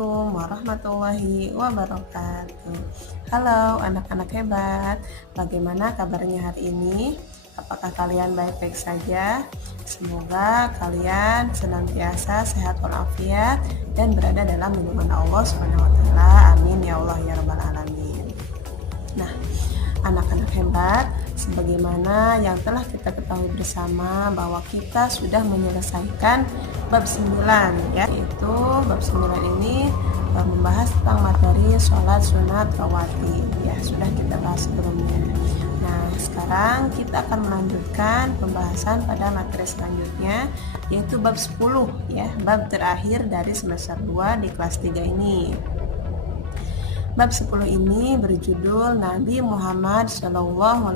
Assalamualaikum warahmatullahi wabarakatuh. Halo anak-anak hebat, bagaimana kabarnya hari ini? Apakah kalian baik-baik saja? Semoga kalian senantiasa sehat walafiat dan berada dalam lindungan Allah Subhanahu wa taala. Amin ya Allah ya rabbal alamin. Nah, anak-anak hebat, sebagaimana yang telah kita ketahui bersama bahwa kita sudah menyelesaikan bab 9 ya, yaitu bab 9 ini membahas tentang materi sholat sunat rawatib ya, sudah kita bahas sebelumnya. Nah, sekarang kita akan melanjutkan pembahasan pada materi selanjutnya, yaitu bab 10 ya, bab terakhir dari semester 2 di kelas 3 ini. Bab 10 ini berjudul Nabi Muhammad SAW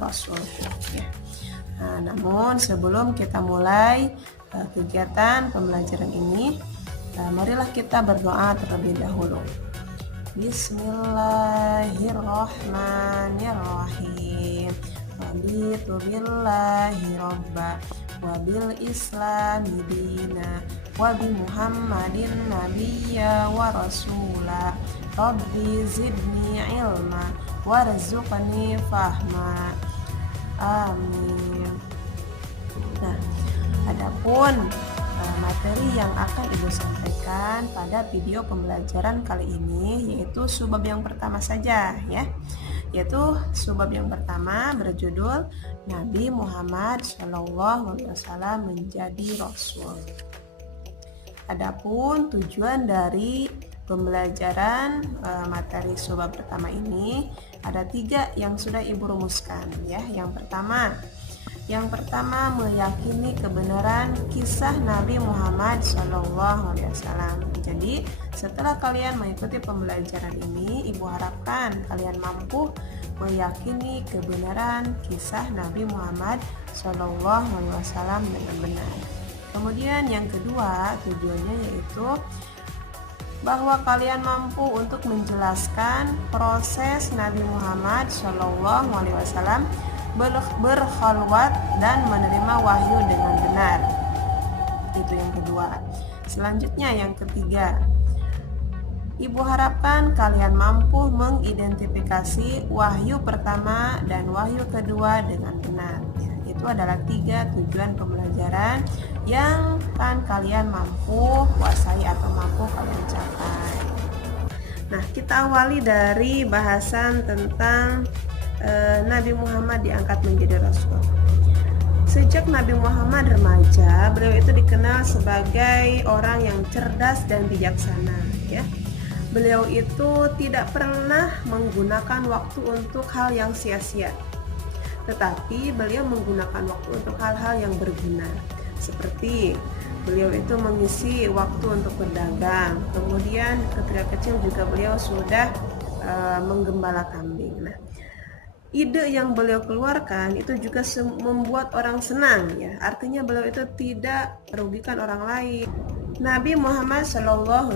Rasul ya. Nah, namun sebelum kita mulai kegiatan pembelajaran ini, marilah kita berdoa terlebih dahulu. Bismillahirrahmanirrahim. Raditu billahi robba wa bil islami dina wa bi muhammadin nabiyya wa rasula. Rabbi zidni ilma warzuqni fahma. Amin. Nah, adapun materi yang akan Ibu sampaikan pada video pembelajaran kali ini yaitu subbab yang pertama saja ya. Yaitu subbab yang pertama berjudul Nabi Muhammad SAW menjadi Rasul. Adapun tujuan dari pembelajaran materi subbab pertama ini ada 3 yang sudah Ibu rumuskan ya. Yang pertama meyakini kebenaran kisah Nabi Muhammad SAW. Jadi setelah kalian mengikuti pembelajaran ini, Ibu harapkan kalian mampu meyakini kebenaran kisah Nabi Muhammad SAW dengan benar. Kemudian yang kedua tujuannya yaitu bahwa kalian mampu untuk menjelaskan proses Nabi Muhammad SAW berkhalwat dan menerima wahyu dengan benar. Itu yang kedua. Selanjutnya yang ketiga, Ibu harapkan kalian mampu mengidentifikasi wahyu pertama dan wahyu kedua dengan benar. Itu adalah 3 tujuan pembelajaran yang kan kalian mampu kuasai atau mampu kalian capai. Nah, kita awali dari bahasan tentang Nabi Muhammad diangkat menjadi Rasul. Sejak Nabi Muhammad remaja, beliau itu dikenal sebagai orang yang cerdas dan bijaksana ya. Beliau itu tidak pernah menggunakan waktu untuk hal yang sia-sia, tetapi beliau menggunakan waktu untuk hal-hal yang berguna. Seperti beliau itu mengisi waktu untuk berdagang. Kemudian ketika kecil juga beliau sudah menggembala kambing. Nah, ide yang beliau keluarkan itu juga membuat orang senang ya. Artinya beliau itu tidak merugikan orang lain. Nabi Muhammad SAW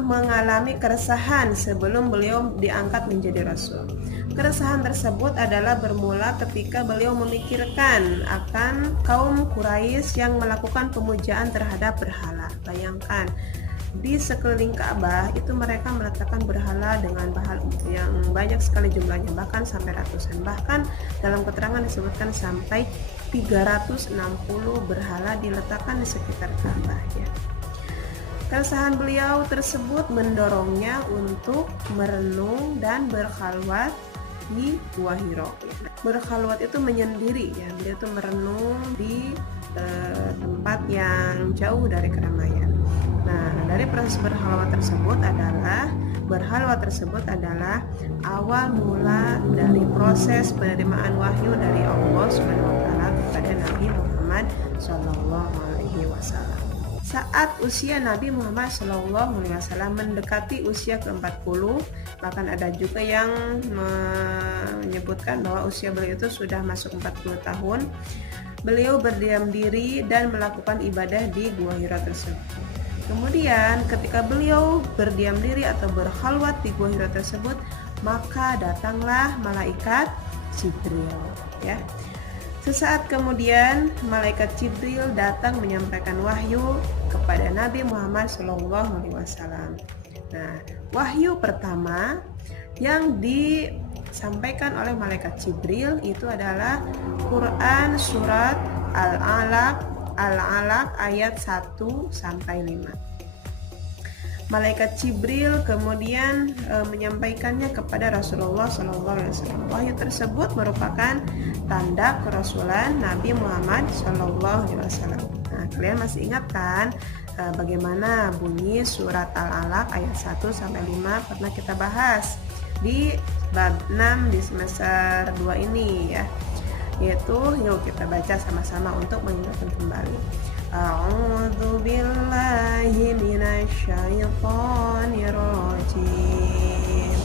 mengalami keresahan sebelum beliau diangkat menjadi Rasul. Keresahan tersebut adalah bermula ketika beliau memikirkan akan kaum Quraisy yang melakukan pemujaan terhadap berhala. Bayangkan, di sekeliling Ka'bah itu mereka meletakkan berhala dengan bahan yang banyak sekali jumlahnya, bahkan sampai ratusan. Bahkan dalam keterangan disebutkan sampai 360 berhala diletakkan di sekitar Ka'bah ya. Keresahan beliau tersebut mendorongnya untuk merenung dan berkhalwat di Gua Hiro. Berkhalwat itu menyendiri ya, beliau itu merenung di tempat yang jauh dari keramaian. Nah, dari proses berkhalwat tersebut adalah awal mula dari proses penerimaan wahyu dari Allah Subhanahu wa taala kepada Nabi Muhammad SAW. Saat usia Nabi Muhammad SAW mendekati usia ke-40, bahkan ada juga yang menyebutkan bahwa usia beliau itu sudah masuk 40 tahun, beliau berdiam diri dan melakukan ibadah di Gua Hira tersebut. Kemudian ketika beliau berdiam diri atau berkhalwat di Gua Hira tersebut, maka datanglah malaikat Jibril ya. Sesaat kemudian malaikat Jibril datang menyampaikan wahyu kepada Nabi Muhammad SAW. Nah, wahyu pertama yang disampaikan oleh malaikat Jibril itu adalah Quran surat Al-Alaq ayat 1 sampai 5. Malaikat Jibril kemudian menyampaikannya kepada Rasulullah SAW. Wahyu tersebut merupakan tanda kerasulan Nabi Muhammad SAW. Nah, kalian masih ingat kan bagaimana bunyi surat Al-Alaq ayat 1 sampai 5 pernah kita bahas di bab 6 di semester 2 ini ya. Yaitu yuk kita baca sama-sama untuk mengingatkan kembali. A'udzu billahi minasyaitonir rajim.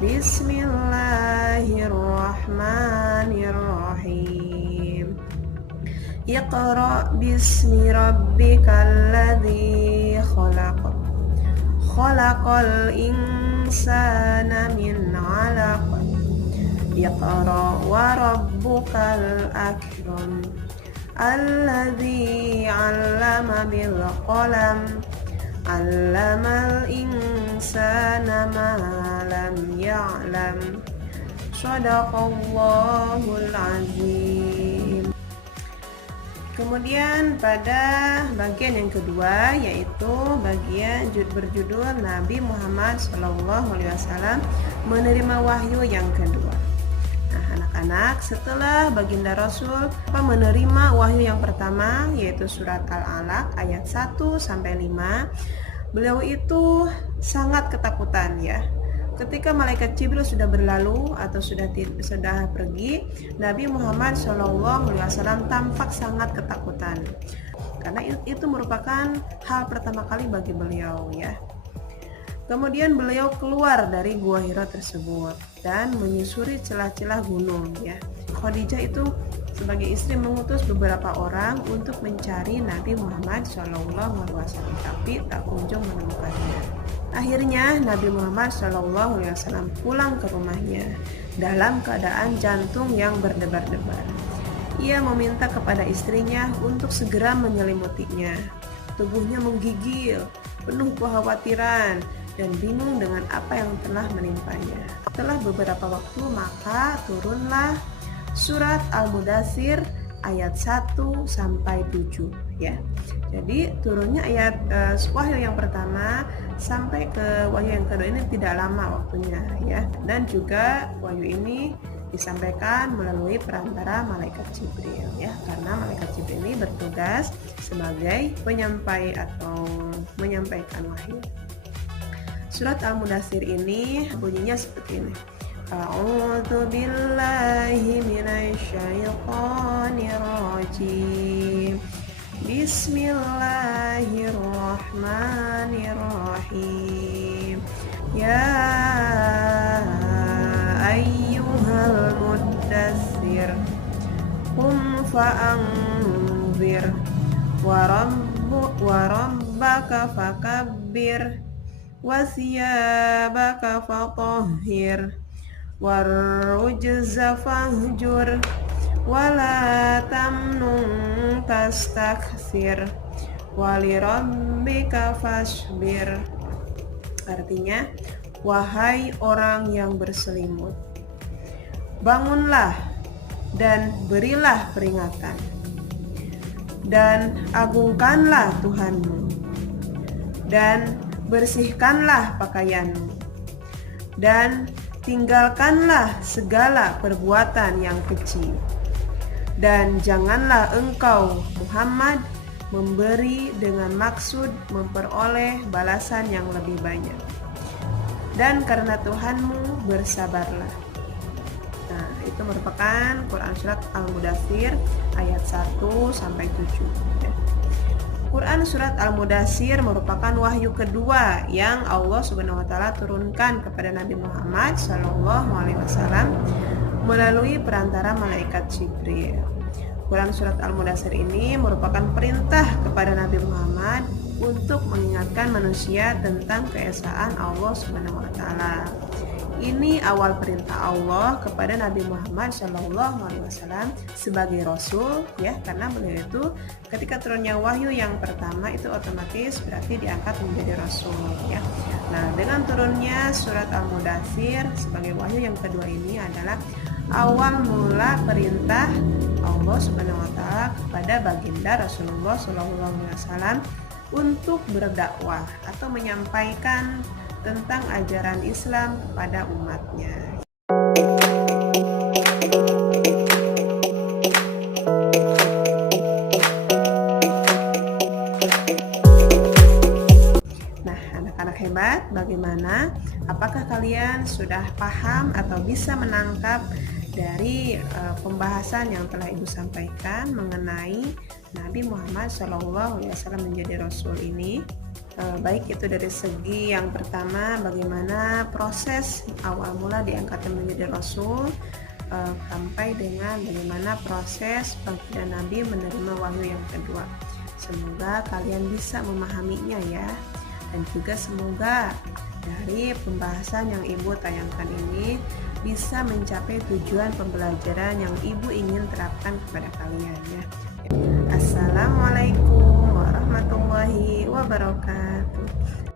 Bismillahirrahmanirrahim. Iqra bismi rabbikal ladzi khalaq. Khalaqal insana min 'alaq. Iqra wa rabbukal akram. Alladzi 'allama bil qalam. 'Allamal insana ma lam ya'lam. Shadaqallahul azim. Kemudian pada bagian yang kedua yaitu bagian berjudul Nabi Muhammad SAW menerima wahyu yang kedua. Nah, anak-anak, setelah baginda Rasul menerima wahyu yang pertama yaitu surat Al-Alaq ayat 1 sampai 5, beliau itu sangat ketakutan ya. Ketika malaikat Jibril sudah berlalu atau sudah pergi, Nabi Muhammad SAW tampak sangat ketakutan. Karena itu merupakan hal pertama kali bagi beliau ya. Kemudian beliau keluar dari gua Hira tersebut dan menyusuri celah-celah gunung ya. Khadijah itu sebagai istri mengutus beberapa orang untuk mencari Nabi Muhammad SAW, tapi tak kunjung menemukannya. Akhirnya Nabi Muhammad SAW pulang ke rumahnya dalam keadaan jantung yang berdebar-debar. Ia meminta kepada istrinya untuk segera menyelimutinya. Tubuhnya menggigil, penuh kekhawatiran dan bingung dengan apa yang telah menimpanya. Setelah beberapa waktu maka turunlah surat Al-Mudaththir ayat 1 sampai 7 ya. Jadi turunnya ayat wahyu yang pertama sampai ke wahyu yang kedua ini tidak lama waktunya ya. Dan juga wahyu ini disampaikan melalui perantara malaikat Jibril ya, karena malaikat Jibril ini bertugas sebagai penyampai atau menyampaikan wahyu. Surat Al-Mudaththir ini bunyinya seperti ini. A'udzu billahi minasyaitonir rajim. Bismillahirrahmanirrahim. Ya ayyuhal muddatsir qum fa'anzir wa rabbaka fakabbir wasiyabaka fatahhir warujza fahjur wala tamnun tastakthir walirabbika fasbir. Artinya, wahai orang yang berselimut, bangunlah dan berilah peringatan dan agungkanlah Tuhanmu dan bersihkanlah pakaianmu dan tinggalkanlah segala perbuatan yang kecil, dan janganlah engkau Muhammad memberi dengan maksud memperoleh balasan yang lebih banyak, dan karena Tuhanmu bersabarlah. Nah, itu merupakan Quran surat Al-Mudaththir ayat 1 sampai 7 ya. Quran surat Al-Mudaththir merupakan wahyu kedua yang Allah Subhanahu wa taala turunkan kepada Nabi Muhammad SAW melalui perantara malaikat Jibril. Quran surat Al-Mudaththir ini merupakan perintah kepada Nabi Muhammad untuk mengingatkan manusia tentang keesaan Allah Subhanahu wa taala. Ini awal perintah Allah kepada Nabi Muhammad SAW sebagai Rasul, ya, karena beliau itu ketika turunnya wahyu yang pertama itu otomatis berarti diangkat menjadi Rasul, ya. Nah, dengan turunnya surat Al-Mudaththir sebagai wahyu yang kedua ini adalah awal mula perintah Allah Subhanahu Wa Taala kepada baginda Rasulullah SAW untuk berdakwah atau menyampaikan tentang ajaran Islam kepada umatnya. Nah, anak-anak hebat, bagaimana? Apakah kalian sudah paham atau bisa menangkap dari pembahasan yang telah Ibu sampaikan mengenai Nabi Muhammad SAW menjadi Rasul ini? Baik itu dari segi yang pertama bagaimana proses awal mula diangkatnya menjadi Rasul, sampai dengan bagaimana proses baginda Nabi menerima wahyu yang kedua. Semoga kalian bisa memahaminya ya, dan juga semoga dari pembahasan yang Ibu tayangkan ini bisa mencapai tujuan pembelajaran yang Ibu ingin terapkan kepada kalian ya. Assalamualaikum warahmatullahi wabarakatuh.